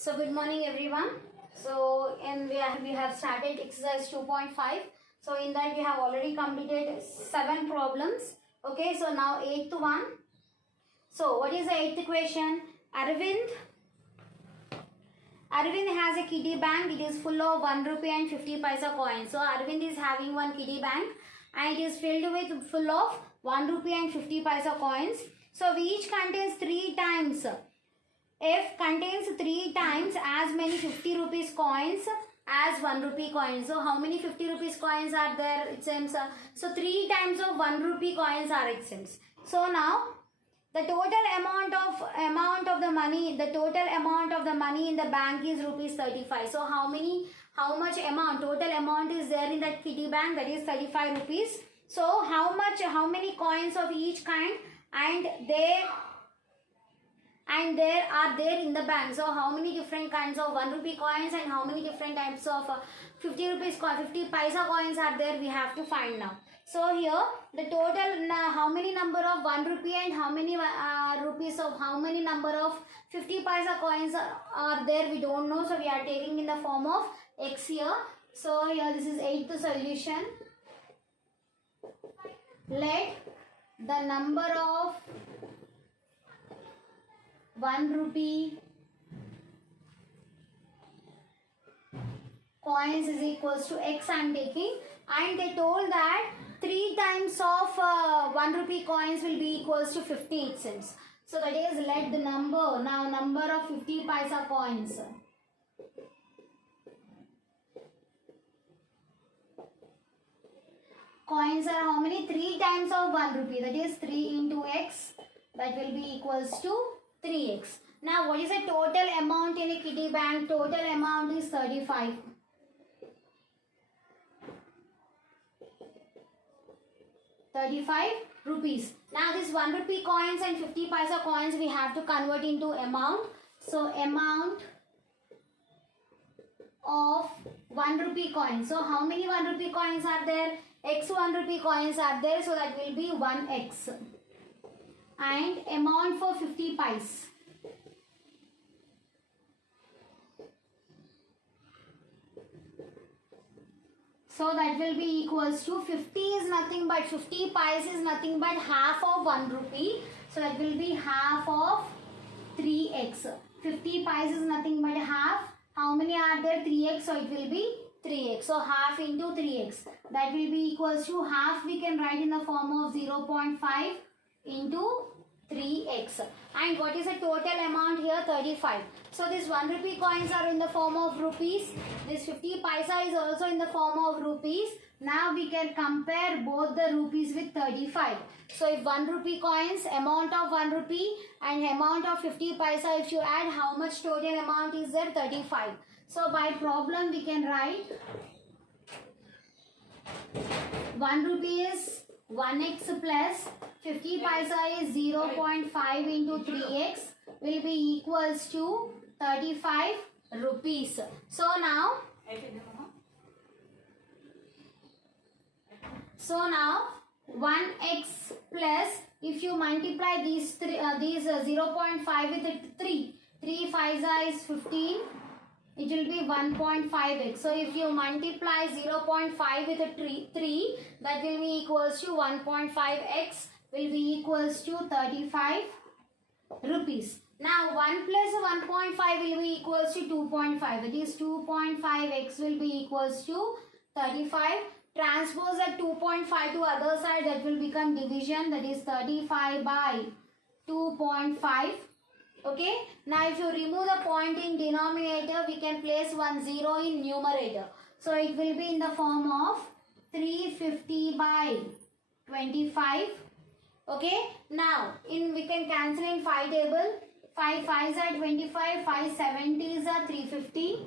So good morning everyone. So we have started exercise 2.5. So in that we have already completed 7 problems. Okay, so now 8th one. So what is the 8th question? Arvind has a kiddie bank. It is full of 1 rupee and 50 paisa coins. So Arvind is having one kiddie bank and it is filled with full of 1 rupee and 50 paisa coins. So each contains 3 times. F contains 3 times as many 50 rupees coins as 1 rupee coins. So how many 50 rupees coins are there? It seems so 3 times of 1 rupee coins are it seems. So now the total amount of the money in the bank is rupees 35. So how much total amount is there in that kiddie bank? That is 35 rupees. So how many coins of each kind there are there in the bank? So how many different kinds of 1 rupee coins and how many different types of 50 rupees 50 paisa coins are there? We have to find now. So here the total how many number of 1 rupee and how many rupees of how many number of 50 paisa coins are there, we don't know. So we are taking in the form of x here. So here this is 8th solution. Let the number of 1 rupee coins is equals to x I am taking, and they told that 3 times of 1 rupee coins will be equals to 50 it seems. So that is let the number of 50 paisa coins. Coins are how many? 3 times of 1 rupee, that is 3 into x, that will be equals to 3x. Now what is the total amount in a kiddie bank? Total amount is 35. Rupees. Now this 1 rupee coins and 50 paisa coins we have to convert into amount. So amount of 1 rupee coin. So how many 1 rupee coins are there? X 1 rupee coins are there, so that will be 1x. And amount for 50 pies. So that will be equals to 50 is nothing but 50 pies is nothing but half of 1 rupee. So that will be half of 3x. 50 pies is nothing but half. How many are there? 3x. So it will be 3x. So half into 3x. That will be equals to half we can write in the form of 0.5 into 3x. And what is the total amount here? 35. So this 1 rupee coins are in the form of rupees. This 50 paisa is also in the form of rupees. Now we can compare both the rupees with 35. So if 1 rupee coins, amount of 1 rupee and amount of 50 paisa, if you add, how much total amount is there? 35. So by problem we can write 1 rupee is 1x plus 50 paisa is 0.5 into 3x will be equals to 35 rupees. So now 1x plus, if you multiply these 0.5 with 3 paisa is 15, it will be 1.5x. So if you multiply 0.5 with a 3, that will be equals to 1.5x will be equals to 35 rupees. Now 1 plus 1.5 will be equals to 2.5. That is 2.5x will be equals to 35. Transpose that 2.5 to other side, that will become division. That is 35 by 2.5. Okay. Now if you remove the point in denominator, we can place 1 0 in numerator. So it will be in the form of 350 by 25. Okay. Now we can cancel in 5 table. 5 5s are 25. 5 70s are 350.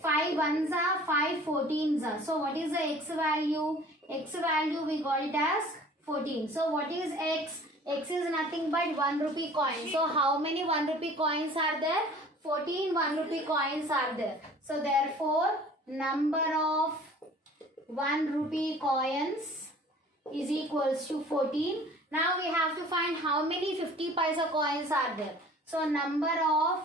5 1s are 5 14s are. So what is the x value? X value we got it as 14. So what is x? X is nothing but 1 rupee coin. So how many 1 rupee coins are there? 14 1 rupee coins are there. So therefore number of 1 rupee coins is equals to 14. Now we have to find how many 50 paisa coins are there. So number of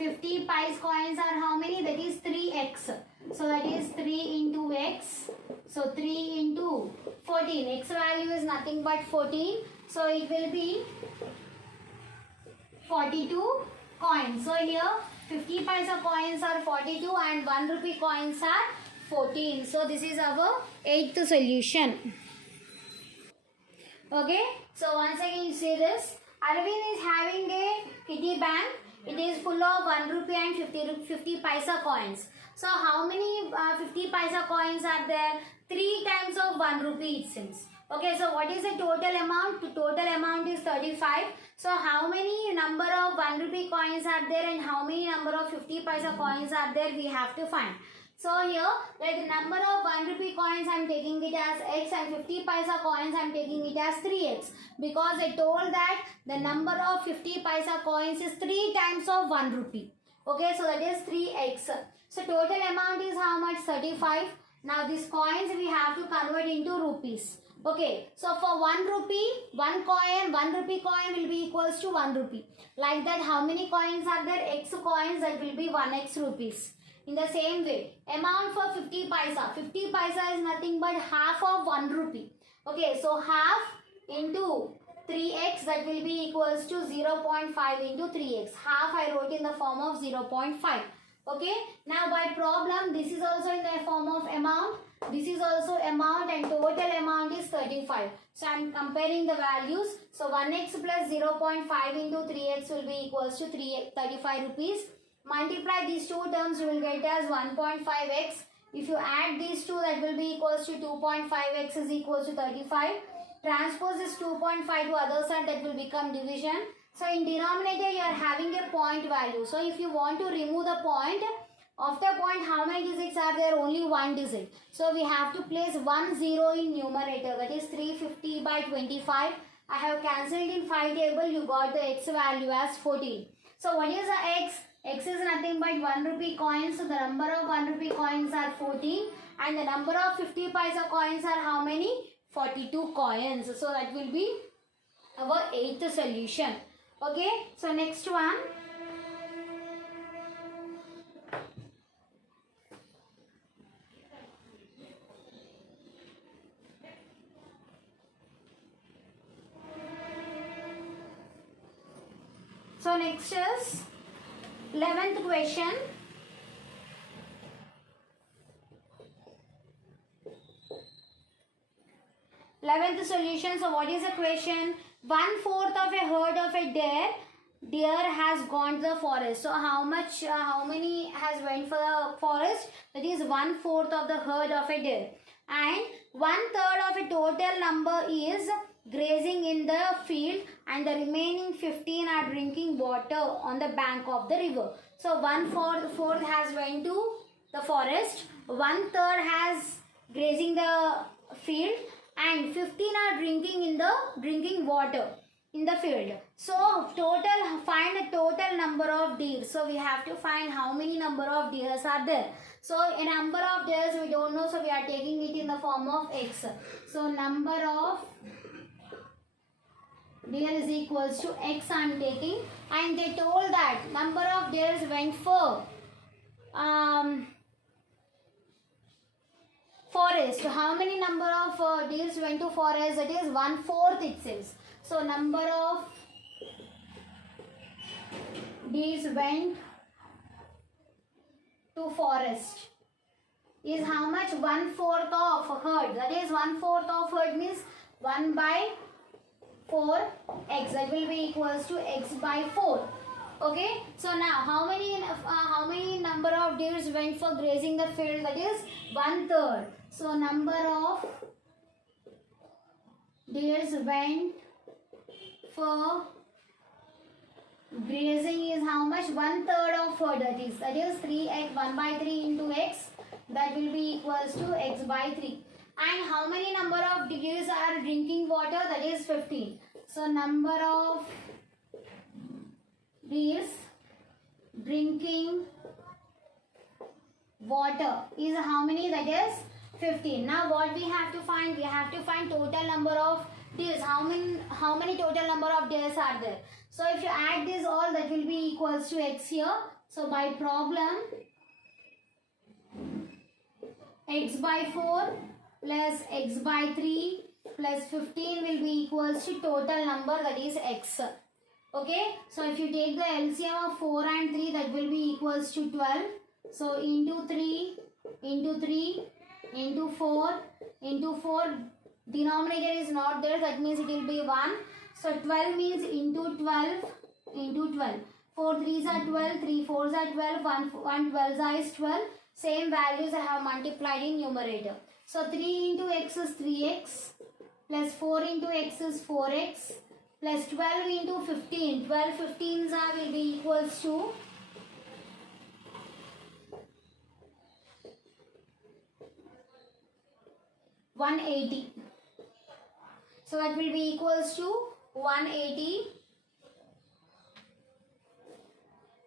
50 pice coins are how many? That is 3x. So that is 3 into x. So 3 into 14. X value is nothing but 14. So it will be 42 coins. So here 50 paisa coins are 42 and 1 rupee coins are 14. So this is our 8th solution. Okay. So once again you see this. Arvind is having a kitty bank. It is full of 1 rupee and 50 paisa coins. So how many 50 paisa coins are there? 3 times of 1 rupee it seems. Okay, so what is the total amount? The total amount is 35. So how many number of 1 rupee coins are there and how many number of 50 paisa coins are there? We have to find. So here, like the number of 1 rupee coins I am taking it as x and 50 paisa coins I am taking it as 3x. Because I told that the number of 50 paisa coins is 3 times of 1 rupee. Okay, so that is 3x. So total amount is how much? 35. Now these coins we have to convert into rupees. Okay, so for 1 rupee, 1 rupee coin will be equals to 1 rupee. Like that, how many coins are there? X coins, that will be 1x rupees. In the same way, amount for 50 paisa. 50 paisa is nothing but half of 1 rupee. Okay, so half into 3x, that will be equals to 0.5 into 3x. Half I wrote in the form of 0.5. Okay, now by problem, this is also in the form of amount. This is also amount and total amount is 35. So I am comparing the values. So 1x plus 0.5 into 3x will be equals to 35 rupees. Multiply these two terms, you will get as 1.5x. If you add these two, that will be equals to 2.5x is equals to 35. Transpose this 2.5 to other side, that will become division. So in denominator, you are having a point value. So if you want to remove the point, after point, how many digits are there? Only one digit. So we have to place 1 0 in numerator. That is 350 by 25. I have cancelled in 5 table. You got the x value as 14. So what is the x? X is nothing but 1 rupee coins. So the number of 1 rupee coins are 14. And the number of 50 paisa coins are how many? 42 coins. So that will be our 8th solution. Okay. So next one. So next is 11th question. Eleventh solution. So what is the question? 1/4 of a herd of a deer has gone to the forest. So how many has went for the forest? That is 1/4 of the herd of a deer. And 1/3 of a total number is grazing in the field and the remaining 15 are drinking water on the bank of the river. So 1/4 has went to the forest, 1/3 has grazing the field and 15 are drinking water in the field. So find the total number of deer. So we have to find how many number of deers are there. So a number of deers we don't know, so we are taking it in the form of x. So number of deer is equals to x I am taking, and they told that number of deers went for forest. How many number of deers went to forest? That is 1/4 it says. So number of deers went to forest is how much? 1/4 of herd. That is 1/4 of herd means 1/4 x. That will be equals to x by 4. Okay. So now how many number of deers went for grazing the field? That is 1/3. So number of deers went for grazing is how much? 1/3 of herd. That is 3x, 1/3 into x. That will be equals to x by 3. And how many number of deers are drinking water? That is 15. So number of deers drinking water is how many? That is 15. Now what we have to find? We have to find total number of deers. How many total number of deers are there? So if you add this all, that will be equals to x here. So by problem, x by 4 plus x by 3 plus 15 will be equals to total number, that is x. Okay, so if you take the LCM of 4 and 3, that will be equals to 12. So into 3 into 3 into 4 into 4, denominator is not there, that means it will be 1. So 12 means into 12 into 12. 4 3s are 12, 3 4s are 12, 1 12s is 12. Same values I have multiplied in numerator. So 3 into x is 3x plus 4 into x is 4x plus 12 into 15. 12 15s are will be equals to 180. So that will be equals to 180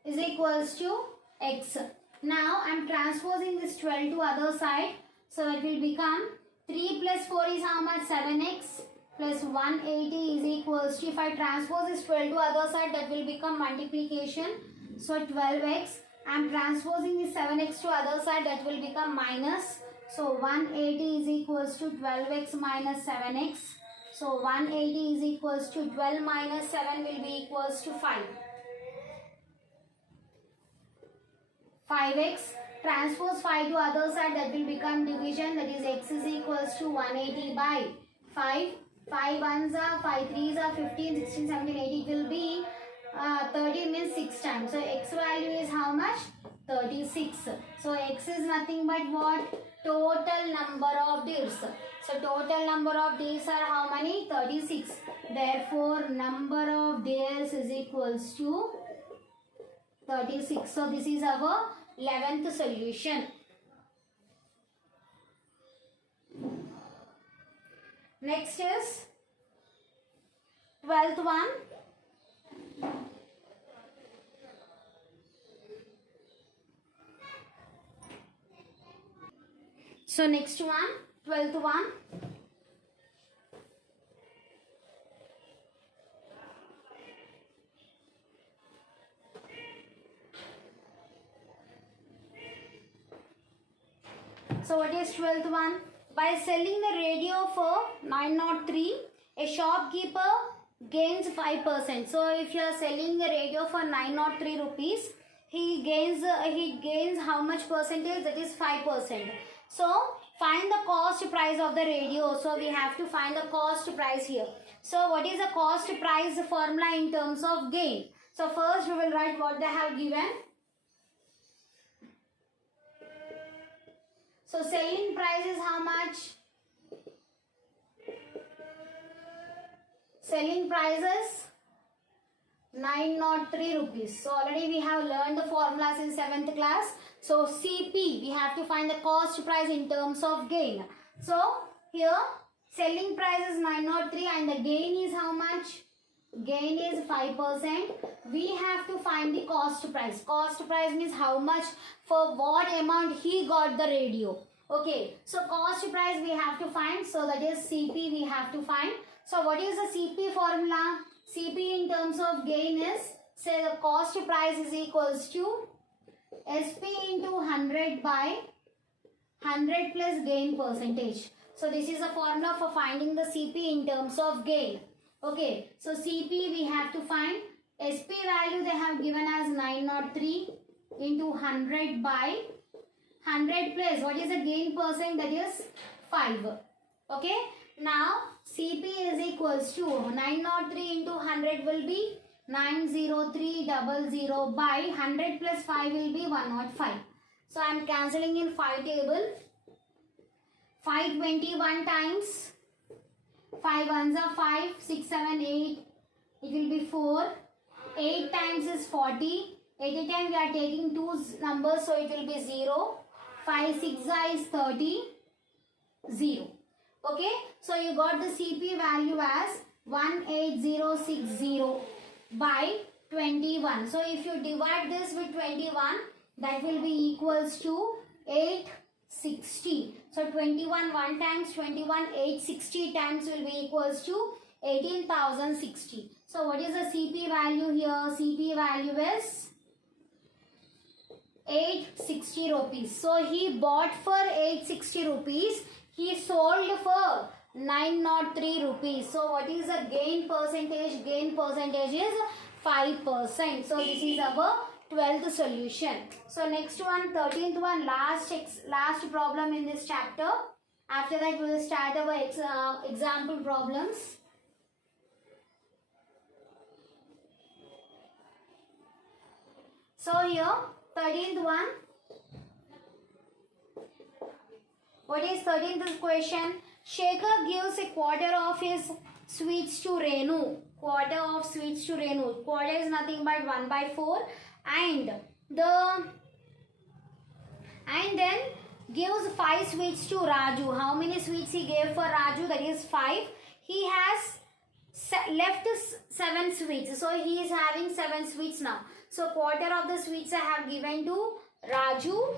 is equals to x. Now I am transposing this 12 to other side. So that will become 3 plus 4 is how much? 7x plus 180 is equals to, if I transpose this 12 to other side, that will become multiplication. So 12x. I am transposing this 7x to other side, that will become minus. So 180 is equals to 12x minus 7x. So 180 is equals to 12 minus 7 will be equals to 5. 5x. Transpose 5 to other side, that will become division, that is x is equals to 180 by 5. 5 1s are 5 3s are 15, 16, 17, 18, it will be 30 means 6 times. So x value is how much? 36. So x is nothing but what? Total number of deers. So total number of deers are how many? 36. Therefore number of deers is equals to 36. So this is our 11th solution. Next is 12th one. So next one, 12th one. So what is 12th one? By selling the radio for 903, a shopkeeper gains 5%. So if you are selling a radio for 903 rupees, he gains how much percentage? That is 5%. So find the cost price of the radio. So we have to find the cost price here. So what is the cost price formula in terms of gain? So first we will write what they have given. So selling price is how much? Selling price is 903 rupees. So already we have learned the formulas in 7th class. So CP, we have to find the cost price in terms of gain. So here selling price is 903 and the gain is how much? Gain is 5%. We have to find the cost price. Cost price means how much, for what amount he got the radio. Okay, so cost price we have to find. So that is CP we have to find. So what is the CP formula? CP in terms of gain is, say the cost price is equals to SP into 100 by 100 plus gain percentage. So this is a formula for finding the CP in terms of gain. Okay, so CP we have to find. SP value they have given as 903 into 100 by 100 plus, what is the gain percent? That is 5. Okay, now CP is equals to 903 into 100 will be 90300 by 100 plus 5 will be 105. So I am cancelling in 5 table. 521 times 5 ones are 5, 6, 7, 8. It will be 4. 8 times is 40. 80 times we are taking two numbers, so it will be 0. 5, 6 is 30. 0. Okay. So you got the CP value as 18060 by 21. So if you divide this with 21, that will be equals to 860. So 21 1 times 21, 860 times will be equals to 18,060. So what is the CP value here? CP value is 860 rupees. So he bought for 860 rupees. He sold for 903 rupees. So what is the gain percentage? Gain percentage is 5%. So this is our 12th solution. So next one, 13th one, last problem in this chapter. After that we will start our example problems. So here 13th one. What is 13th question? Shekhar gives a quarter of his sweets to Renu. Quarter of sweets to Renu. Quarter is nothing but 1/4. And then gives 5 sweets to Raju. How many sweets he gave for Raju? That is 5. He has left 7 sweets. So he is having 7 sweets now. So quarter of the sweets I have given to Raju,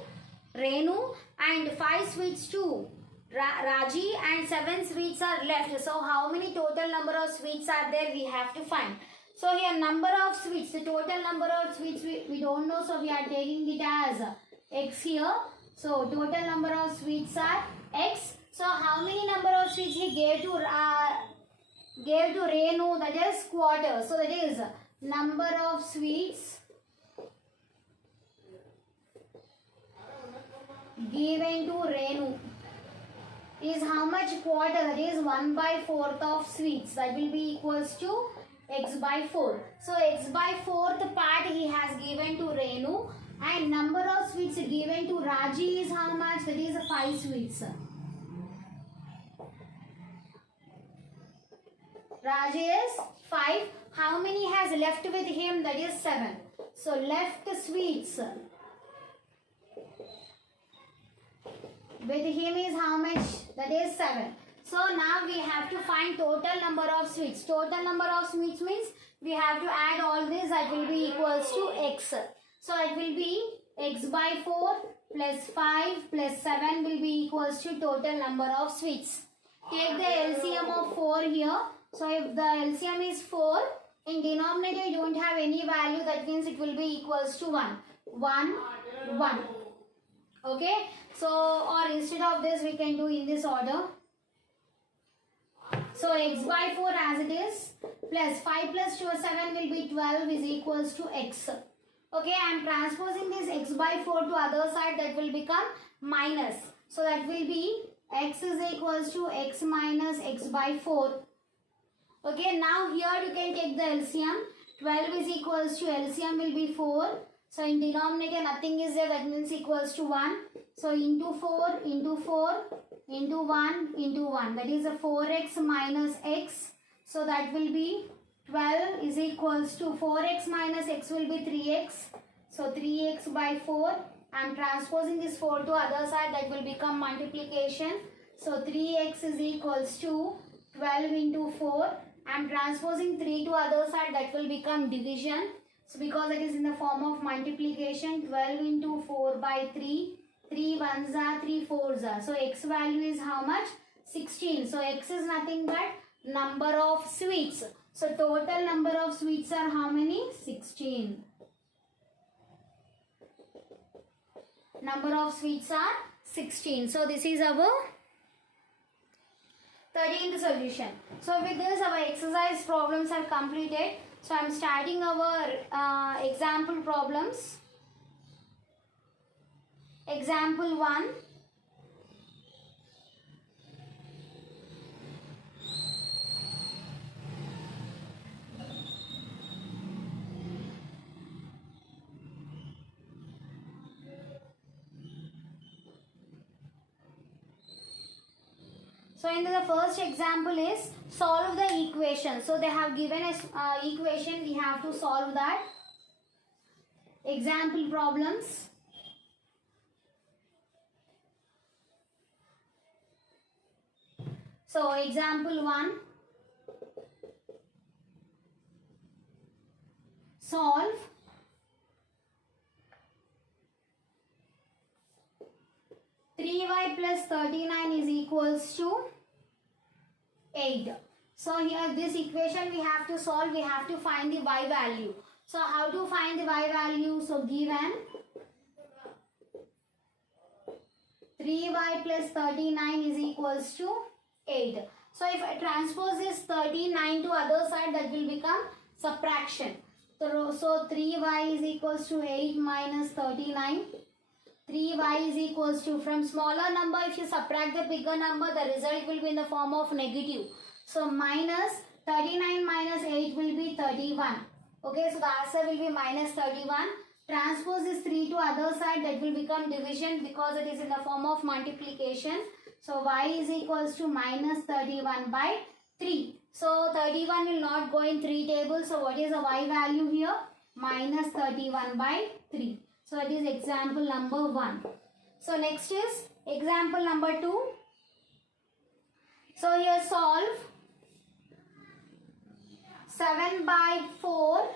Renu, and 5 sweets to Raji, and 7 sweets are left. So how many total number of sweets are there? We have to find. So here number of sweets, the total number of sweets we don't know. So we are taking it as x here. So total number of sweets are x. So how many number of sweets he gave to Renu? That is quarter. So that is number of sweets given to Renu is how much? Quarter. That is 1/4 of sweets. That will be equals to x/4. So x/4 part he has given to Renu, and number of sweets given to Raji is how much? That is 5 sweets. Raji is 5. How many has left with him? That is 7. So left sweets with him is how much? That is 7. So now we have to find total number of sweets. Total number of sweets means we have to add all this. That will be equals to x. So it will be x/4 plus 5 plus 7 will be equals to total number of sweets. Take the LCM of 4 here. So if the LCM is 4, in denominator you don't have any value. That means it will be equals to 1. 1, 1. Okay. So or instead of this we can do in this order. So x/4 as it is plus 5 plus 7 will be 12 is equals to x. Okay, I am transposing this x/4 to other side. That will become minus. So that will be x is equals to x minus x/4. Okay, now here you can take the LCM. 12 is equals to LCM will be 4. So in denominator nothing is there. That means equals to 1. So into 4 into 4 into 1 into 1. That is a 4x minus x. So that will be 12 is equals to 4x minus x will be 3x. So 3x/4. I am transposing this 4 to other side. That will become multiplication. So 3x is equals to 12 into 4. I am transposing 3 to other side. That will become division. So because it is in the form of multiplication, 12 into 4/3. 3 ones are 3 fours are. So x value is how much? 16. So x is nothing but number of sweets. So total number of sweets are how many? 16. Number of sweets are 16. So this is our 13th solution. So with this our exercise problems are completed. So I am starting our example problems. Example 1. So in the first example is solve the equation. So they have given us equation. We have to solve that. Example problems. So example 1. Solve 3y plus 39 is equals to 8. So here this equation we have to solve, we have to find the y value. So how to find the y value? So given 3y plus 39 is equals to 8. So if I transpose this 39 to other side, that will become subtraction. So 3y is equals to 8 minus 39. 3y is equals to, from smaller number, if you subtract the bigger number, the result will be in the form of negative. So minus 39 minus 8 will be 31. Okay, so the answer will be minus 31. Transpose this 3 to other side, that will become division because it is in the form of multiplication. So y is equals to minus 31 by 3. So 31 will not go in 3 tables. So what is the y value here? Minus 31 by 3. So that is example number 1. So next is example number 2. So here solve 7 by 4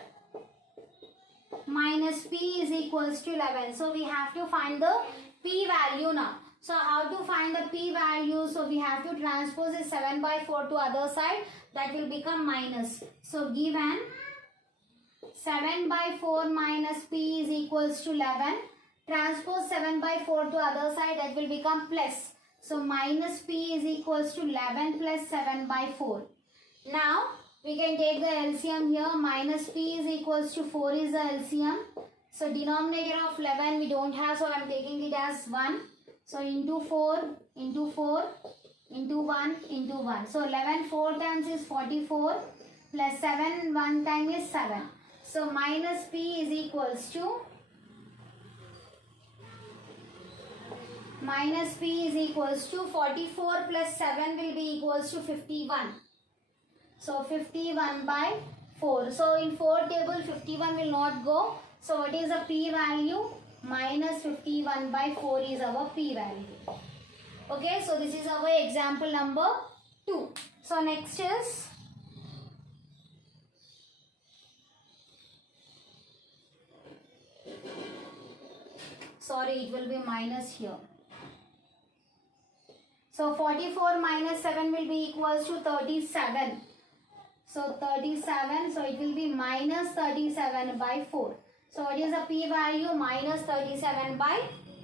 minus p is equals to 11. So we have to find the p value now. So how to find the p value? So we have to transpose this 7 by 4 to other side. That will become minus. So given 7 by 4 minus p is equals to 11. Transpose 7 by 4 to other side. That will become plus. So minus p is equals to 11 plus 7 by 4. Now we can take the LCM here. Minus p is equals to 4 is the LCM. So denominator of 11 we don't have. So I am taking it as 1. So into 4, into 4, into 1, into 1. So 11 4 times is 44 plus 7 1 time is 7. So minus p is equals to, minus p is equals to 44 plus 7 will be equals to 51. So 51 by 4. So in 4 table 51 will not go. So what is the p value? Minus 51 by 4 is our p value. Okay, so this is our example number 2. So next is it will be minus here. So 44 minus 7 will be equals to 37. So 37, so it will be minus 37 by 4. So what is the p value? Minus 37 by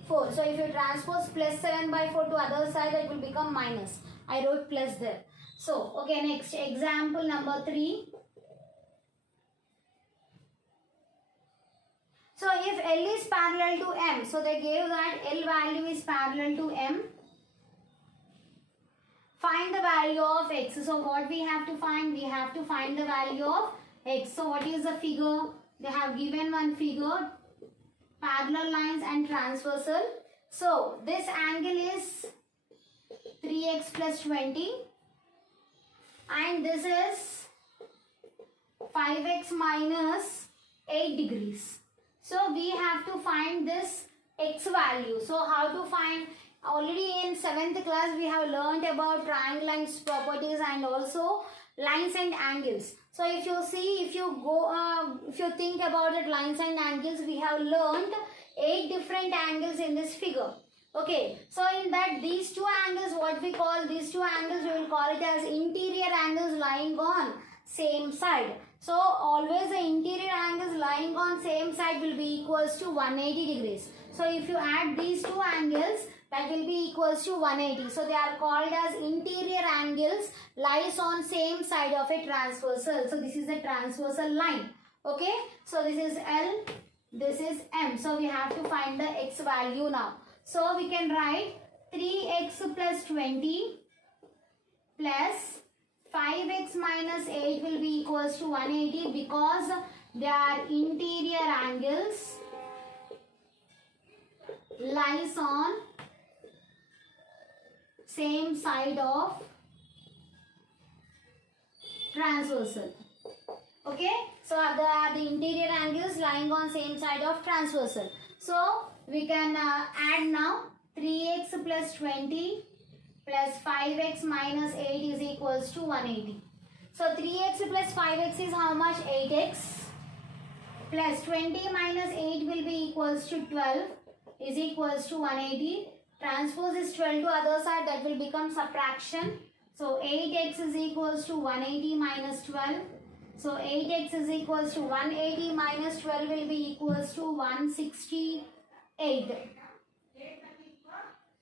4. So if you transpose plus 7 by 4 to other side, it will become minus. I wrote plus there. So, okay, next example number 3. So if L is parallel to M, so they gave that L value is parallel to M. Find the value of X. So what we have to find? We have to find the value of X. So what is the figure? They have given one figure, parallel lines and transversal. So this angle is 3x plus 20 and this is 5x minus 8 degrees. So we have to find this X value. So how to find? Already in 7th class we have learned about triangle and properties and also lines and angles. So if you see, if you think about it, lines and angles, we have learned 8 different angles in this figure. Okay, so in that these two angles, what we call these two angles, we will call it as interior angles lying on same side. So always the interior angles lying on same side will be equals to 180 degrees. So if you add these two angles, that will be equals to 180. So they are called as interior angles lies on same side of a transversal. So this is a transversal line. Okay. So this is L, this is M. So we have to find the X value now. So we can write 3x plus 20 plus 5x minus 8 will be equals to 180 because they are interior angles lies on same side of transversal. Okay, so the interior angles lying on same side of transversal. So we can add now 3x plus 20 plus 5x minus 8 is equals to 180. So 3x plus 5x is how much? 8x plus 20 minus 8 will be equals to 12 is equals to 180. Transpose is 12 to other side, that will become subtraction. So 8x is equals to 180 minus 12. So 8x is equals to 180 minus 12 will be equals to 168.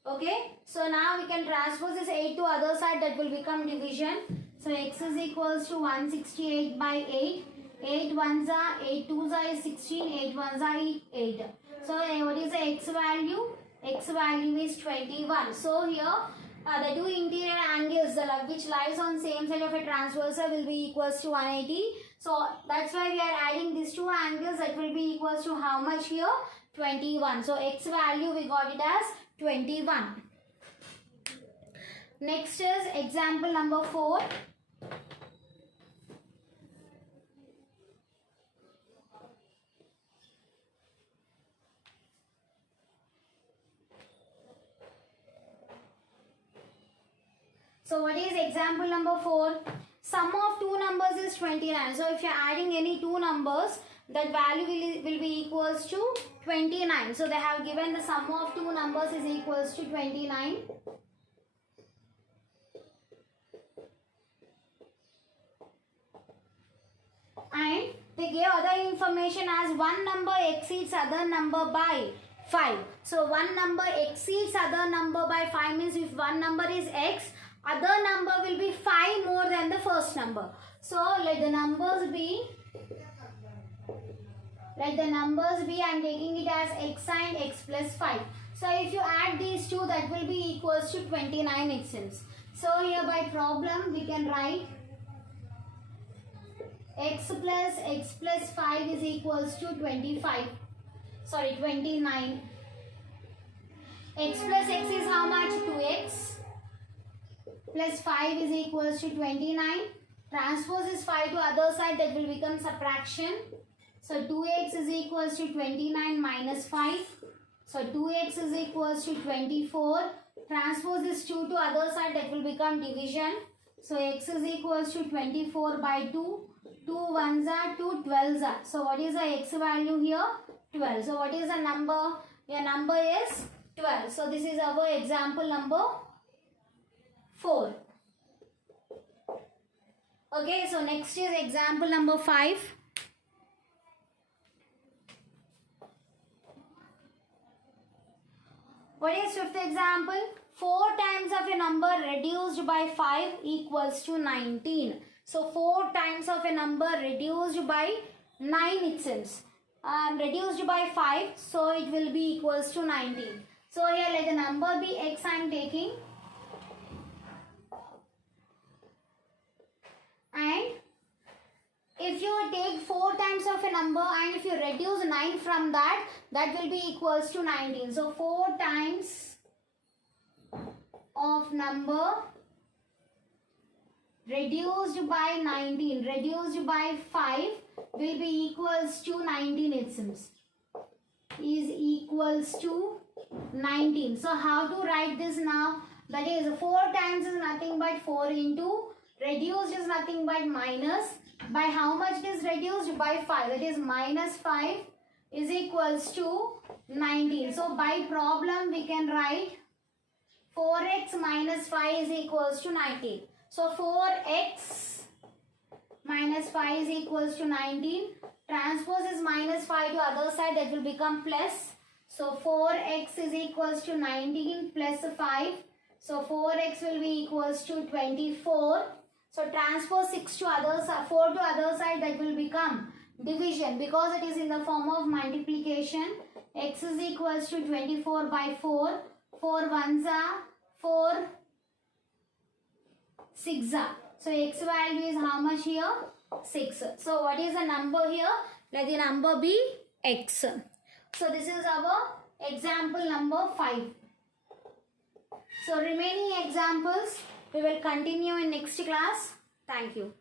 Okay. So now we can transpose this 8 to other side, that will become division. So x is equals to 168 by 8. 8 ones are 8 twos are 16, 8 ones are 8. So what is the x value? X value is 21. So here the two interior angles which lies on same side of a transversal will be equals to 180. So that's why we are adding these two angles, that will be equals to how much here? 21. So x value we got it as 21. Next is example number 4. So what is example number 4? Sum of two numbers is 29. So if you are adding any two numbers, that value will be equals to 29. So they have given the sum of two numbers is equals to 29. And they gave other information as one number exceeds other number by 5. So one number exceeds other number by 5 means if one number is x, other number will be 5 more than the first number. So let the numbers be, I am taking it as x and x plus 5. So if you add these two, that will be equals to 29 it seems. So here by problem we can write x plus 5 is equals to 29. X plus x is how much? 2x. Plus 5 is equals to 29. Transpose is 5 to other side, that will become subtraction. So 2x is equals to 29 minus 5. So 2x is equals to 24. Transpose is 2 to other side, that will become division. So x is equals to 24 by 2. 2 ones are 2 12s are. So what is the x value here? 12. So what is the number? Your number is 12. So this is our example number 4. Okay, so next is example number 5. What is fifth example? 4 times of a number reduced by 5 equals to 19. So 4 times of a number reduced by 9 it seems. Reduced by 5, so it will be equals to 19. So here let the number be x I am taking. And if you take 4 times of a number and if you reduce 9 from that, that will be equals to 19. So 4 times of number reduced by 19, reduced by 5 will be equals to 19 it seems. Is equals to 19. So how to write this now? That is 4 times is nothing but 4 into reduced is nothing but minus. By how much it is reduced? By 5. That is minus 5 is equals to 19. So by problem we can write 4x minus 5 is equals to 19. So 4x minus 5 is equals to 19. Transpose is minus 5 to other side, that will become plus. So 4x is equals to 19 plus 5. So 4x will be equals to 24. So transpose 6 to other side, 4 to other side, that will become division because it is in the form of multiplication. X is equals to 24 by 4. 4 ones are 4 6 are. So x value is how much here? 6. So what is the number here? Let the number be x. So this is our example number 5. So remaining examples we will continue in next class. Thank you.